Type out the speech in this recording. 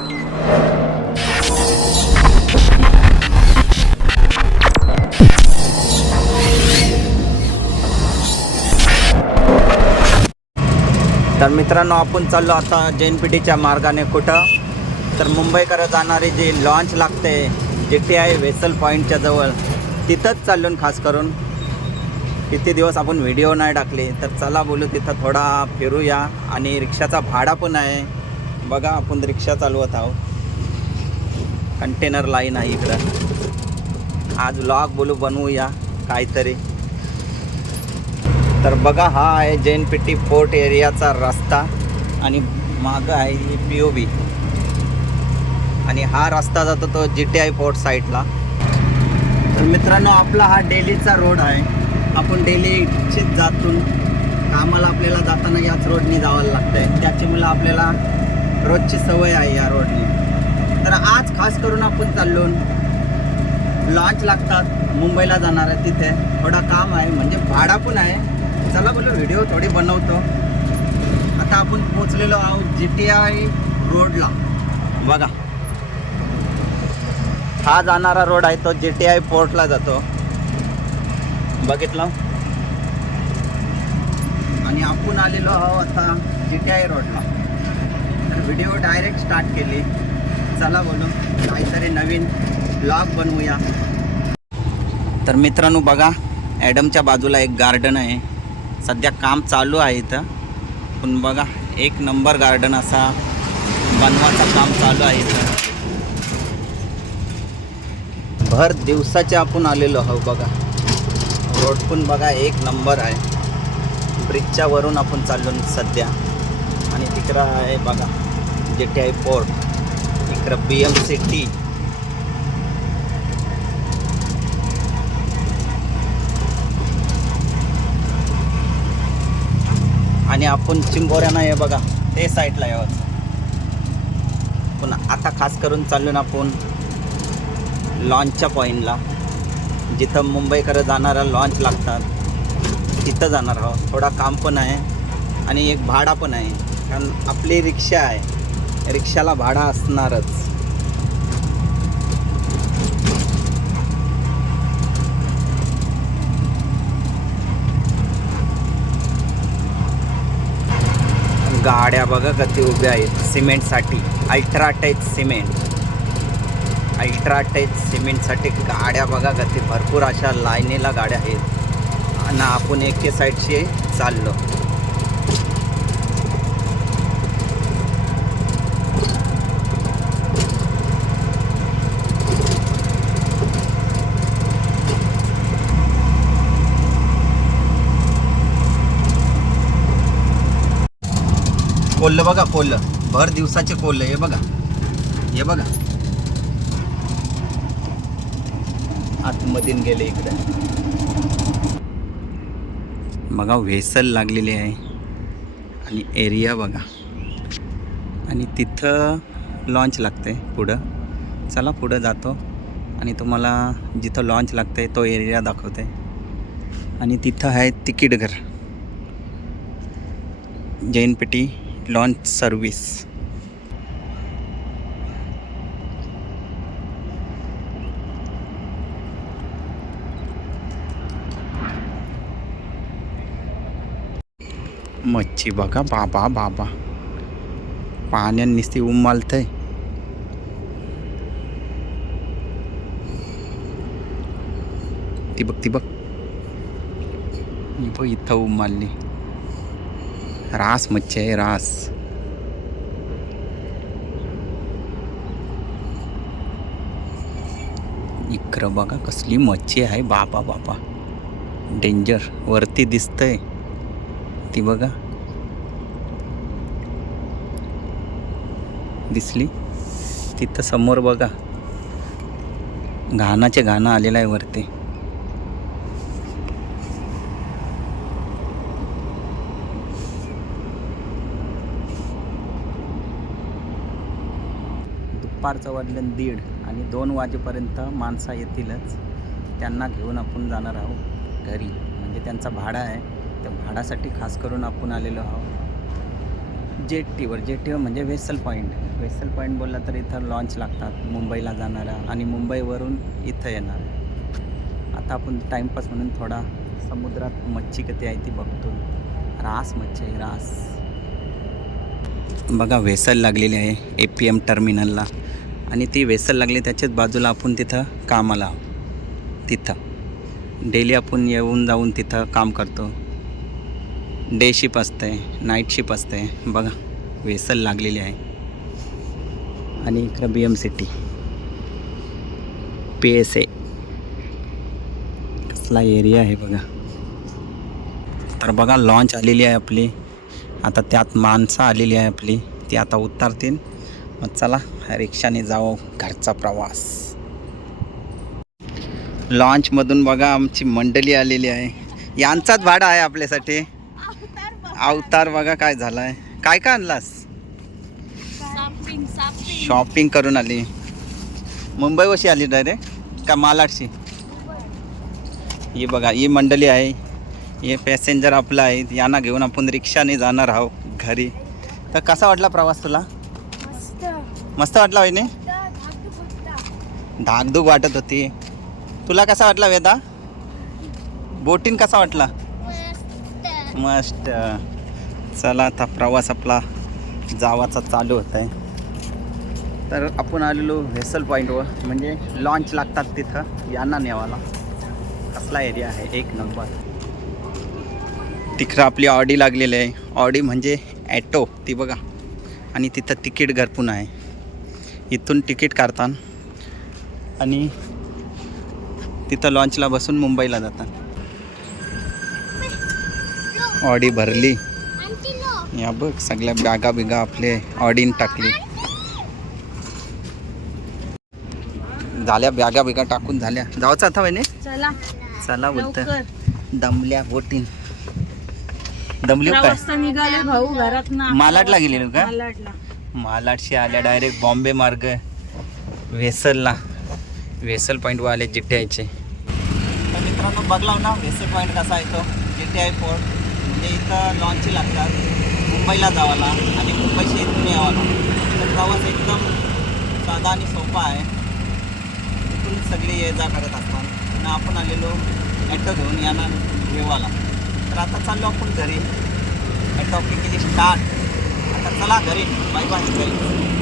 तर मित्रांनो, आपण चाललो आता JNPTच्या मार्गाने. कुठं तर मुंबईकडे जाणारी जी लॉन्च लागते GTI व्हेसल पॉईंटच्या जवळ, तिथंच चाललो. खास करून किती दिवस आपण व्हिडिओ नाही टाकले, तर चला बोलू तिथं थोडा फिरूया. आणि रिक्षाचा भाडा पण आहे बघा. आपण रिक्षा चालवत आहोत, कंटेनर लाईन आहे इकडं. आज व्लॉग बोलू बनवूया काहीतरी. तर बघा, हा आहे JNPT पोर्ट एरियाचा रस्ता आणि मागं आहे POV. आणि हा रस्ता जातो तो GTI पोर्ट साईडला. तर मित्रांनो, आपला हा डेलीचा रोड आहे. आपण डेली इथेच जातून कामाला आपल्याला जाताना याच रोडनी जावं लागतं आहे. त्याच्यामुळे आपल्याला रोजची सवय आहे या रोडनी. तर आज खास करून आपण चाललो, लॉन्च लागतात मुंबईला जाणार आहे. तिथे थोडा काम आहे, म्हणजे भाडा पण आहे. चला बोलू व्हिडिओ थोडी बनवतो. आता आपण पोचलेलो आहोत GTI रोडला. बघा, हा जाणारा रोड आहे तो GTI पोर्टला जातो, बघितलं. आणि आपण आलेलो आहोत आता GTI रोडला. तर व्हिडिओ डायरेक्ट स्टार्ट केली. चला बोलू काहीतरी नवीन ब्लॉग बनवूया. तर मित्रांनो बघा, ॲडमच्या बाजूला एक गार्डन आहे. सध्या काम चालू आहे इथं, पण बघा एक नंबर गार्डन असा बनवायचं काम चालू आहे इथं. भर दिवसाचे आपण आलेलो आहोत. बघा रोड पण बघा एक नंबर आहे. ब्रिजच्या वरून आपण चाललो सध्या. आणि तिकडं आहे बघा GTI पोर्ट, इकडं BMCT. आणि आपण चिंबोऱ्यानं आहे बघा, ते साईडला यावं. पण आता खास करून चाललो ना आपण लॉन्चच्या पॉईंटला, जिथं मुंबईकडे जाणारा लॉन्च लागतात तिथं जाणार आहोत. थोडा काम पण आहे आणि एक भाडा पण आहे, कारण आपली रिक्षा आहे, रिक्षाला भाडा असणारच. गाड्या बघा कधी उभ्या आहेत सिमेंटसाठी. अल्ट्राटेक सिमेंटसाठी गाड्या बघा कधी भरपूर अशा लाईनीला गाड्या आहेत. आणि आपण एके साईडशी चाललो. कोल्ह बघा, कोल्ह भर दिवसाचे कोल्ह. हे बघा, हे बघा आतमधून गेले इकडे. बघा व्हेसल लागलेली आहे आणि एरिया बघा. आणि तिथं लॉन्च लागते पुढं. चला पुढं जातो आणि तुम्हाला जिथं लॉन्च लागते तो एरिया दाखवते. आणि तिथं आहे तिकीट घर, JNPT लॉन्च सर्विस. मच्छी बघा बाबा बाबा, पाण्याने नुसती उमालतंय. ती बघ, ती बघ, इथं उमालली. रास मच्छी आहे, रास. इकडं बघा कसली मच्छी आहे बाबा बाबा, डेंजर. वरती दिसतंय ती बघा, दिसली तिथं समोर बघा. घाणाचे घाणं आलेलं आहे वरती. दुपारचं वाजलं 1:30 आणि 2 वाजेपर्यंत माणसं येतीलच. त्यांना घेऊन आपण जाणार आहोत घरी. म्हणजे त्यांचा भाडा आहे, त्या भाड्यासाठी खास करून आपण आलेलो आहोत जेटीवर. जेटीवर म्हणजे व्हेसल पॉईंट. वेसल पॉईंट बोलला तर इथं लॉन्च लागतात मुंबईला जाणाऱ्या आणि मुंबईवरून इथं येणार. आता आपण टाईमपास म्हणून थोडा समुद्रात मच्छी किती आहे ती बघतो. रास मच्छी आहे, रास. बघा वेसल लागलेली आहे APM टर्मिनलला आणि ती वेसल लागली त्याच्याच बाजूला आपण तिथं कामाला आहोत. तिथं डेली आपण येऊन जाऊन तिथं काम करतो. डे शिप असते, नाईट शिप असते. बघा वेसल लागलेली आहे. आणि इकडं BMCT PSA कसला एरिया आहे बघा. तर बघा लॉन्च आलेली आहे आपली. आता त्यात माणसं आलेली आहे आपली, ती आता उतरतील. मग चला रिक्षाने जाऊ घरचा प्रवास. लॉन्चमधून बघा आमची मंडळी आलेली आहे. यांचाच भाडा आहे आपल्यासाठी. अवतार बघा काय झाला आहे. काय काय आणलास? शॉपिंग करून आली. मुंबई वशी आली डायरेक्ट का मालाडशी? ही बघा ही मंडळी आहे. हे पॅसेंजर आपला आहे. यांना घेऊन आपण रिक्षाने जाणार आहोत घरी. तर कसा वाटला प्रवास तुला? मस्त वाटला वहिनी? धाकधूक वाटत होती. तुला कसा वाटला वेदा? बोटिंग कसा वाटला? मस्त. चला आता प्रवास आपला जावाचा चालू होत आहे. तर आपण आलेलो व्हेसल पॉईंटवर, म्हणजे लॉन्च लागतात तिथं यांना नेवाला. कसला एरिया आहे एक नंबर. तिकडं आपली ऑडी लागलेली आहे. ऑडी म्हणजे ॲटो ती बघा. आणि तिथं तिकीट घरपून आहे. इथून तिकीट काढतात आणि तिथं लॉन्चला बसून मुंबईला जातात. ऑडी भरली. या बघ सगळ्या बॅगा बिगा आपले ऑडीन टाकली. झाल्या बॅगा बिगा टाकून झाल्या. जायचं आता वहिनी? चला चला बोलतं. दमल्या बोटीन. दमली काय? निघाले भाऊ घरात ना. मालाडला गेलेलो का? मालाडशी आल्या डायरेक्ट बॉम्बे मार्ग वेसलला. वेसल पॉईंटवर आले GTIचे. तर मित्रांनो बघला ना वेसल पॉईंट कसा आहे तो. GTI पोर्ट म्हणजे इथं लॉन्च लागतात मुंबईला जावाला आणि मुंबईशी इथून यावाला. तर प्रवास एकदम साधा आणि सोपा आहे. इथून सगळे ये जा करत असतात. आणि आपण आलेलो ॲटो घेऊन यांना येवाला. तर आता चाललो आपण घरी. ॲटो आपली केली स्टार्ट. आता चला घरी. Bye bye.